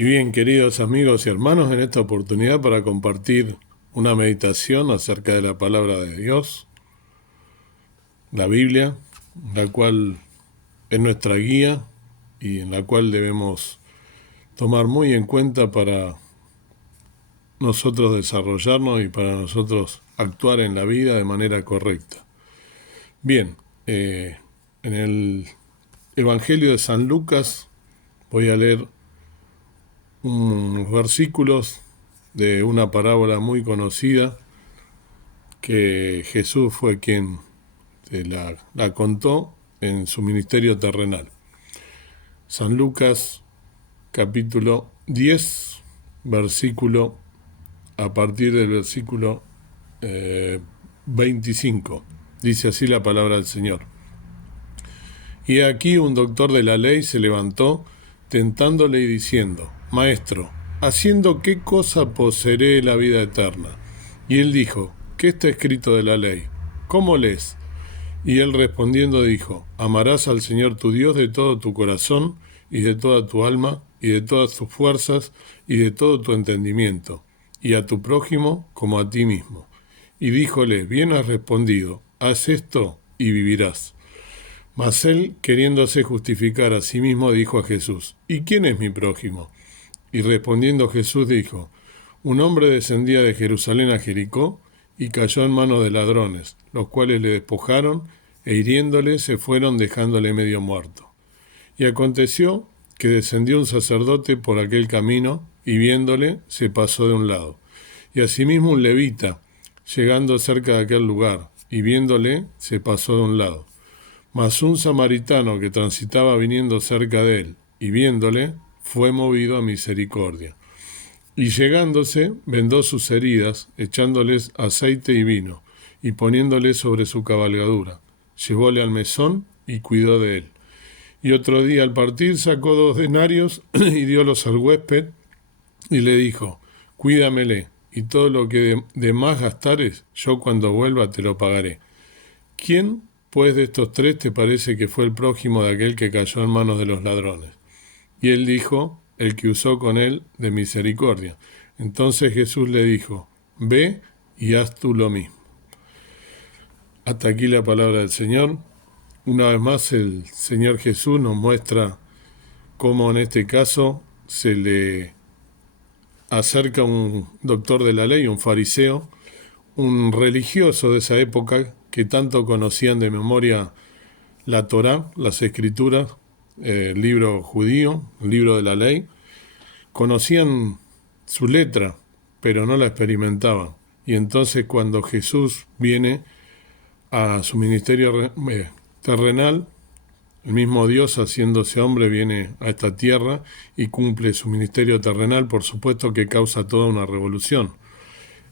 Y bien, queridos amigos y hermanos, en esta oportunidad para compartir una meditación acerca de la palabra de Dios, la Biblia, la cual es nuestra guía y en la cual debemos tomar muy en cuenta para nosotros desarrollarnos y para nosotros actuar en la vida de manera correcta. Bien, en el Evangelio de San Lucas voy a leer unos versículos de una parábola muy conocida que Jesús fue quien la contó en su ministerio terrenal. San Lucas capítulo 10, versículo a partir del versículo 25. Dice así la palabra del Señor. Y aquí un doctor de la ley se levantó, tentándole y diciendo: Maestro, ¿haciendo qué cosa poseeré la vida eterna? Y él dijo: ¿Qué está escrito de la ley? ¿Cómo lees? Y él respondiendo dijo: Amarás al Señor tu Dios de todo tu corazón, y de toda tu alma, y de todas tus fuerzas, y de todo tu entendimiento, y a tu prójimo como a ti mismo. Y díjole: Bien has respondido, haz esto y vivirás. Mas él, queriéndose justificar a sí mismo, dijo a Jesús: ¿Y quién es mi prójimo? Y respondiendo Jesús dijo: Un hombre descendía de Jerusalén a Jericó, y cayó en manos de ladrones, los cuales le despojaron, e hiriéndole se fueron dejándole medio muerto. Y aconteció que descendió un sacerdote por aquel camino, y viéndole se pasó de un lado. Y asimismo un levita, llegando cerca de aquel lugar, y viéndole se pasó de un lado. Mas un samaritano que transitaba viniendo cerca de él, y viéndole, fue movido a misericordia. Y llegándose, vendó sus heridas, echándoles aceite y vino, y poniéndole sobre su cabalgadura. Llevóle al mesón y cuidó de él. Y otro día al partir sacó 2 denarios y diólos al huésped, y le dijo: Cuídamele, y todo lo que de más gastares, yo cuando vuelva te lo pagaré. ¿Quién, pues, de estos 3 te parece que fue el prójimo de aquel que cayó en manos de los ladrones? Y él dijo: el que usó con él de misericordia. Entonces Jesús le dijo: Ve y haz tú lo mismo. Hasta aquí la palabra del Señor. Una vez más el Señor Jesús nos muestra cómo en este caso se le acerca un doctor de la ley, un fariseo, un religioso de esa época que tanto conocían de memoria la Torá, las Escrituras, el libro judío, el libro de la ley. Conocían su letra, pero no la experimentaban. Y entonces cuando Jesús viene a su ministerio terrenal, el mismo Dios haciéndose hombre viene a esta tierra y cumple su ministerio terrenal, por supuesto que causa toda una revolución.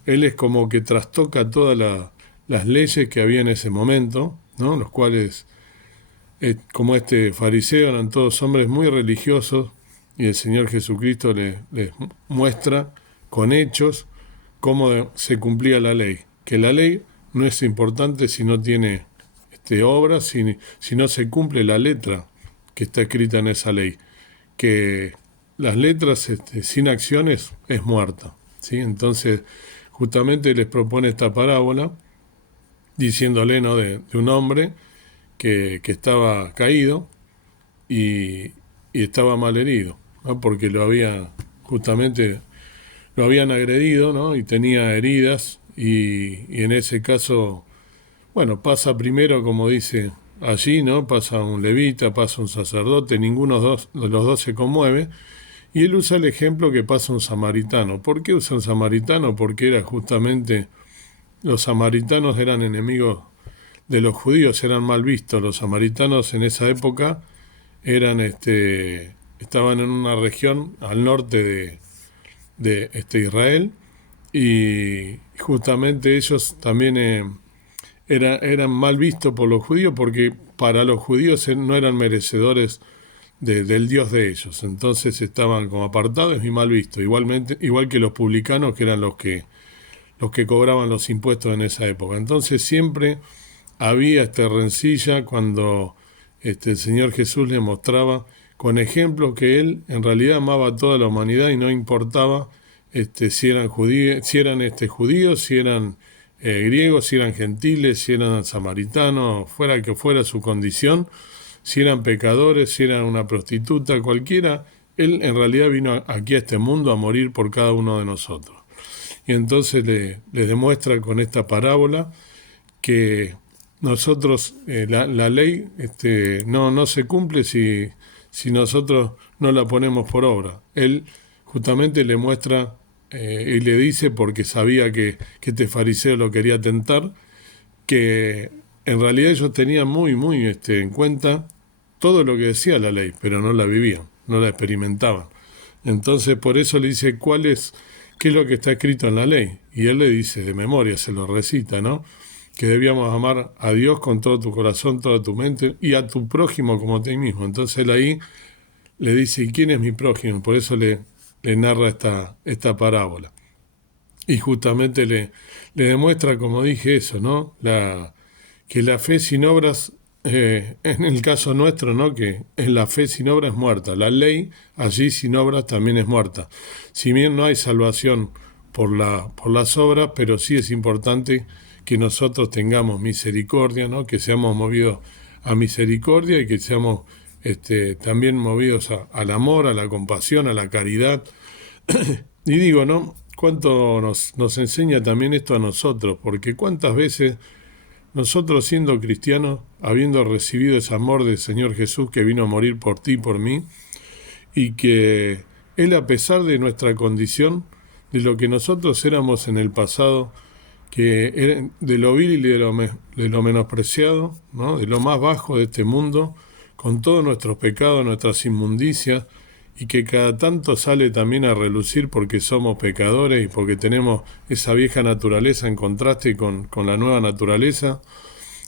Él es como que trastoca todas las leyes que había en ese momento, ¿no? Los cuales, como este fariseo, eran todos hombres muy religiosos, y el Señor Jesucristo les muestra con hechos cómo se cumplía la ley. Que la ley no es importante si no tiene obras, si no se cumple la letra que está escrita en esa ley. Que las letras sin acciones es muerta, ¿sí? Entonces, justamente les propone esta parábola, diciéndole, ¿no?, de un hombre que estaba caído y estaba mal herido, ¿no? Porque justamente lo habían agredido, ¿no? Y tenía heridas, y en ese caso, bueno, pasa primero, como dice allí, ¿no? Pasa un levita, pasa un sacerdote, ninguno de los dos se conmueve, y él usa el ejemplo que pasa un samaritano. ¿Por qué usa un samaritano? Porque era justamente, los samaritanos eran enemigos de los judíos, eran mal vistos. Los samaritanos en esa época estaban en una región al norte de Israel, y justamente ellos también eran mal vistos por los judíos, porque para los judíos no eran merecedores del Dios de ellos. Entonces estaban como apartados y mal vistos, igual que los publicanos, que eran los que cobraban los impuestos en esa época. Entonces siempre había esta rencilla cuando el Señor Jesús le mostraba con ejemplos que él en realidad amaba a toda la humanidad y no importaba si eran judíos, si eran griegos, si eran gentiles, si eran samaritanos, fuera que fuera su condición, si eran pecadores, si eran una prostituta, cualquiera, él en realidad vino aquí a este mundo a morir por cada uno de nosotros. Y entonces le demuestra con esta parábola que nosotros, la ley no se cumple si nosotros no la ponemos por obra. Él justamente le muestra y le dice, porque sabía que este fariseo lo quería tentar, que en realidad ellos tenían muy en cuenta todo lo que decía la ley, pero no la vivían, no la experimentaban. Entonces por eso le dice qué es lo que está escrito en la ley. Y él le dice de memoria, se lo recita, ¿no? Que debíamos amar a Dios con todo tu corazón, toda tu mente, y a tu prójimo como a ti mismo. Entonces él ahí le dice, ¿y quién es mi prójimo? Por eso le narra esta parábola. Y justamente le demuestra, como dije, eso, ¿no? Que la fe sin obras, en el caso nuestro, ¿no? Que en la fe sin obras es muerta. La ley allí sin obras también es muerta. Si bien no hay salvación por las obras, pero sí es importante que nosotros tengamos misericordia, ¿no? Que seamos movidos a misericordia y que seamos también movidos al amor, a la compasión, a la caridad. Y digo, ¿no? ¿Cuánto nos enseña también esto a nosotros? Porque cuántas veces nosotros siendo cristianos, habiendo recibido ese amor del Señor Jesús que vino a morir por ti y por mí, y que Él, a pesar de nuestra condición, de lo que nosotros éramos en el pasado, que era de lo vil y de lo menospreciado, ¿no? De lo más bajo de este mundo, con todos nuestros pecados, nuestras inmundicias, y que cada tanto sale también a relucir porque somos pecadores y porque tenemos esa vieja naturaleza en contraste con la nueva naturaleza,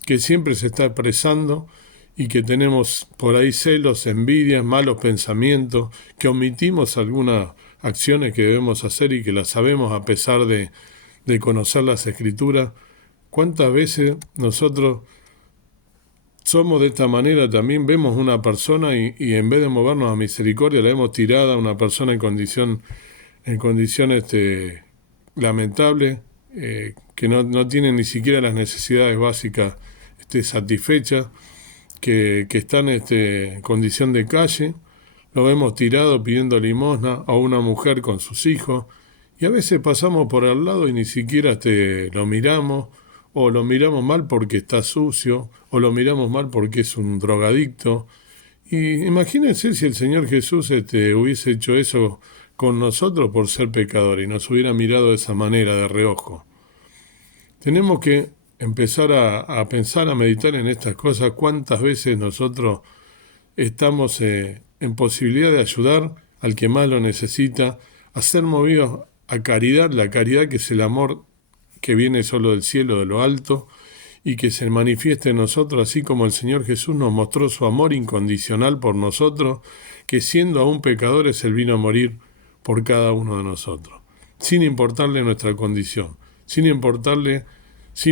que siempre se está expresando y que tenemos por ahí celos, envidias, malos pensamientos, que omitimos algunas acciones que debemos hacer y que las sabemos a pesar de conocer las Escrituras. ¿Cuántas veces nosotros somos de esta manera? También vemos una persona y en vez de movernos a misericordia la hemos tirada a una persona en condición lamentable, que no tiene ni siquiera las necesidades básicas satisfechas, que están en condición de calle. Lo vemos tirado pidiendo limosna a una mujer con sus hijos, y a veces pasamos por al lado y ni siquiera lo miramos, o lo miramos mal porque está sucio, o lo miramos mal porque es un drogadicto. Y imagínense si el Señor Jesús hubiese hecho eso con nosotros por ser pecador y nos hubiera mirado de esa manera, de reojo. Tenemos que empezar a pensar, a meditar en estas cosas, cuántas veces nosotros estamos en posibilidad de ayudar al que más lo necesita, a ser movidos a caridad, la caridad que es el amor que viene solo del cielo, de lo alto, y que se manifieste en nosotros, así como el Señor Jesús nos mostró su amor incondicional por nosotros, que siendo aún pecadores Él vino a morir por cada uno de nosotros, sin importarle nuestra condición, sin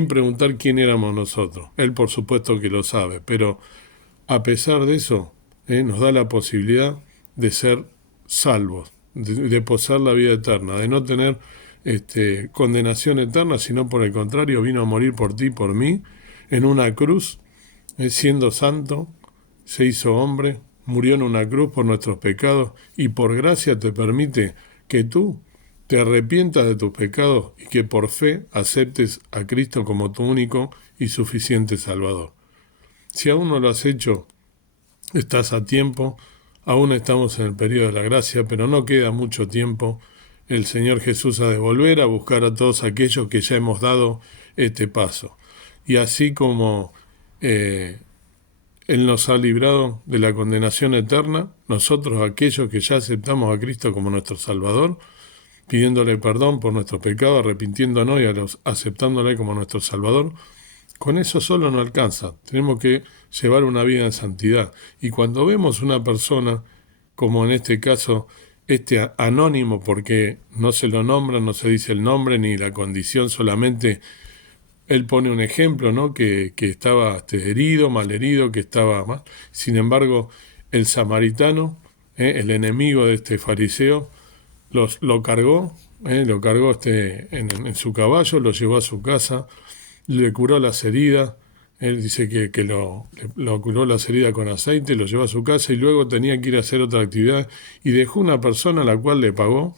preguntar quién éramos nosotros. Él por supuesto que lo sabe, pero a pesar de eso, nos da la posibilidad de ser salvos, de poseer la vida eterna, de no tener condenación eterna, sino por el contrario, vino a morir por ti y por mí, en una cruz, siendo santo, se hizo hombre, murió en una cruz por nuestros pecados, y por gracia te permite que tú te arrepientas de tus pecados y que por fe aceptes a Cristo como tu único y suficiente Salvador. Si aún no lo has hecho, estás a tiempo, aún estamos en el periodo de la gracia, pero no queda mucho tiempo. El Señor Jesús ha de volver a buscar a todos aquellos que ya hemos dado este paso. Y así como Él nos ha librado de la condenación eterna, nosotros aquellos que ya aceptamos a Cristo como nuestro Salvador, pidiéndole perdón por nuestros pecados, arrepintiéndonos y aceptándole como nuestro Salvador, con eso solo no alcanza. Tenemos que llevar una vida en santidad. Y cuando vemos una persona, como en este caso, anónimo, porque no se lo nombra, no se dice el nombre ni la condición, solamente él pone un ejemplo, ¿no? Que estaba herido, malherido, que estaba mal. Sin embargo, el samaritano, el enemigo de este fariseo, lo cargó, en su caballo, lo llevó a su casa, le curó las heridas. Él dice que lo curó las heridas con aceite, lo llevó a su casa y luego tenía que ir a hacer otra actividad y dejó una persona a la cual le pagó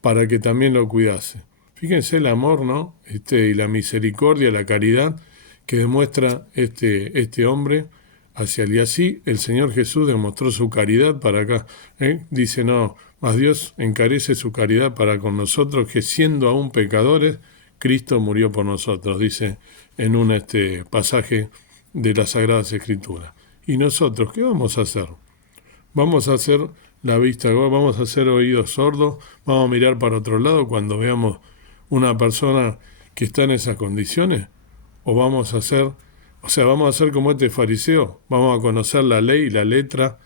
para que también lo cuidase. Fíjense el amor, ¿no? Y la misericordia, la caridad que demuestra este hombre hacia él. Y así el Señor Jesús demostró su caridad para acá. Dice, no, más Dios encarece su caridad para con nosotros, que siendo aún pecadores, Cristo murió por nosotros, dice en un pasaje de las Sagradas Escrituras. ¿Y nosotros qué vamos a hacer? Vamos a hacer la vista gorda, vamos a hacer oídos sordos, vamos a mirar para otro lado cuando veamos una persona que está en esas condiciones, o vamos a hacer como este fariseo, vamos a conocer la ley y la letra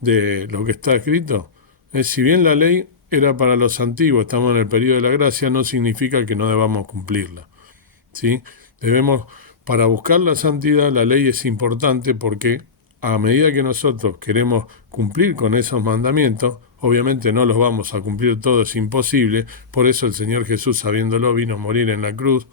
de lo que está escrito. Si bien la ley era para los antiguos, estamos en el periodo de la gracia, no significa que no debamos cumplirla, ¿sí? Para buscar la santidad, la ley es importante porque a medida que nosotros queremos cumplir con esos mandamientos, obviamente no los vamos a cumplir todos, es imposible. Por eso el Señor Jesús, sabiéndolo, vino a morir en la cruz,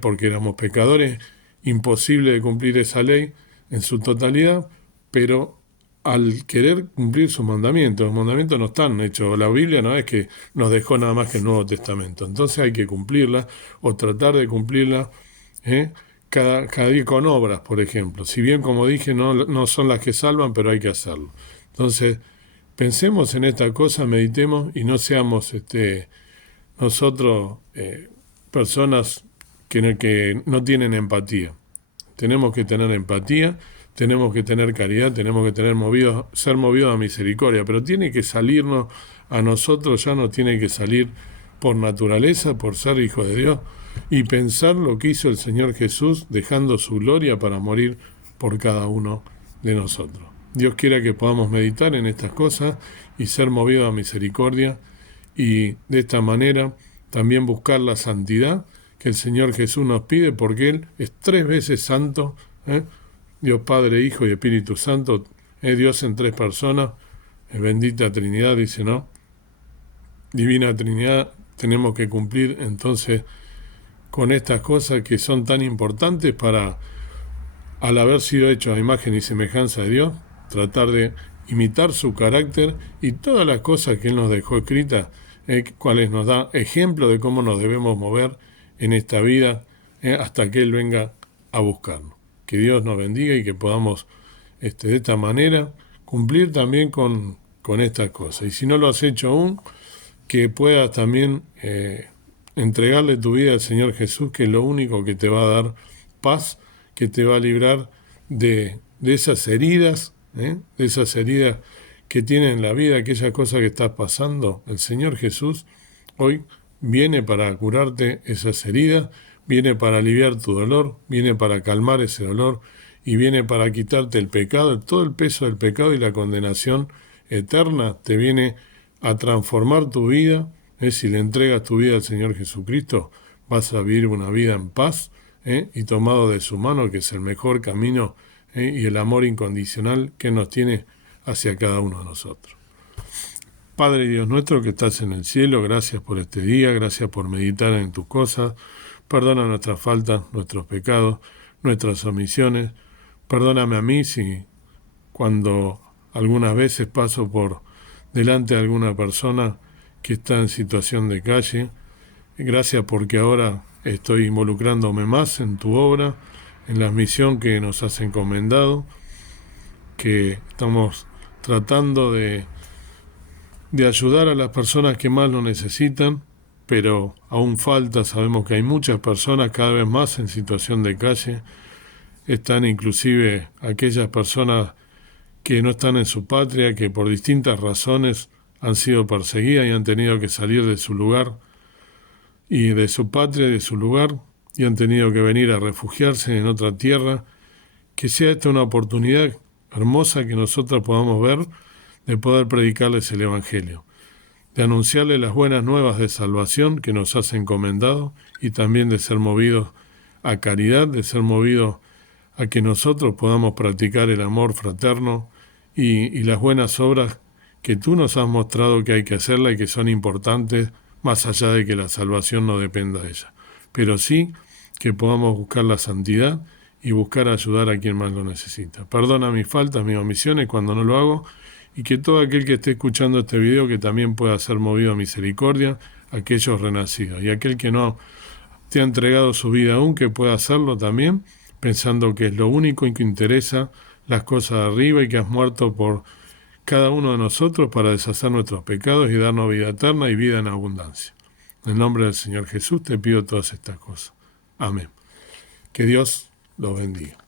porque éramos pecadores, imposible de cumplir esa ley en su totalidad, pero al querer cumplir sus mandamientos, los mandamientos no están hechos, la Biblia no es que nos dejó nada más que el Nuevo Testamento, entonces hay que cumplirla o tratar de cumplirla, cada día con obras, por ejemplo. Si bien, como dije, no son las que salvan, pero hay que hacerlo. Entonces, pensemos en esta cosa, meditemos y no seamos nosotros personas que no tienen empatía. Tenemos que tener empatía, tenemos que tener caridad, tenemos que ser movidos a misericordia, pero tiene que salirnos a nosotros, ya no tiene que salir por naturaleza, por ser hijos de Dios, y pensar lo que hizo el Señor Jesús dejando su gloria para morir por cada uno de nosotros. Dios quiera que podamos meditar en estas cosas y ser movidos a misericordia y de esta manera también buscar la santidad que el Señor Jesús nos pide, porque Él es 3 veces santo, Dios Padre, Hijo y Espíritu Santo, Dios en 3 personas, bendita Trinidad, dice, ¿no? Divina Trinidad, tenemos que cumplir entonces con estas cosas que son tan importantes para, al haber sido hechos a imagen y semejanza de Dios, tratar de imitar su carácter y todas las cosas que Él nos dejó escritas, cuales nos da ejemplo de cómo nos debemos mover en esta vida, hasta que Él venga a buscarnos. Que Dios nos bendiga y que podamos de esta manera cumplir también con estas cosas. Y si no lo has hecho aún, que puedas también entregarle tu vida al Señor Jesús, que es lo único que te va a dar paz, que te va a librar de esas heridas, de esas heridas que tienes en la vida, aquellas cosas que estás pasando. El Señor Jesús hoy viene para curarte esas heridas, viene para aliviar tu dolor, viene para calmar ese dolor y viene para quitarte el pecado, todo el peso del pecado y la condenación eterna. Te viene a transformar tu vida. Si le entregas tu vida al Señor Jesucristo, vas a vivir una vida en paz, y tomado de su mano, que es el mejor camino, y el amor incondicional que nos tiene hacia cada uno de nosotros. Padre Dios nuestro que estás en el cielo, gracias por este día, gracias por meditar en tus cosas. Perdona nuestras faltas, nuestros pecados, nuestras omisiones. Perdóname a mí si cuando algunas veces paso por delante de alguna persona que está en situación de calle. Gracias porque ahora estoy involucrándome más en tu obra, en la misión que nos has encomendado, que estamos tratando de ayudar a las personas que más lo necesitan, pero aún falta. Sabemos que hay muchas personas cada vez más en situación de calle. Están inclusive aquellas personas que no están en su patria, que por distintas razones han sido perseguidas y han tenido que salir de su lugar y de su patria, de su lugar, y han tenido que venir a refugiarse en otra tierra. Que sea esta una oportunidad hermosa que nosotros podamos ver de poder predicarles el Evangelio, de anunciarles las buenas nuevas de salvación que nos has encomendado y también de ser movidos a caridad, de ser movidos a que nosotros podamos practicar el amor fraterno y las buenas obras que tú nos has mostrado que hay que hacerla y que son importantes, más allá de que la salvación no dependa de ella. Pero sí que podamos buscar la santidad y buscar ayudar a quien más lo necesita. Perdona mis faltas, mis omisiones cuando no lo hago, y que todo aquel que esté escuchando este video que también pueda ser movido a misericordia, aquellos renacidos, y aquel que no te ha entregado su vida aún, que pueda hacerlo también, pensando que es lo único y que interesa las cosas de arriba y que has muerto por cada uno de nosotros para deshacer nuestros pecados y darnos vida eterna y vida en abundancia. En el nombre del Señor Jesús te pido todas estas cosas. Amén. Que Dios los bendiga.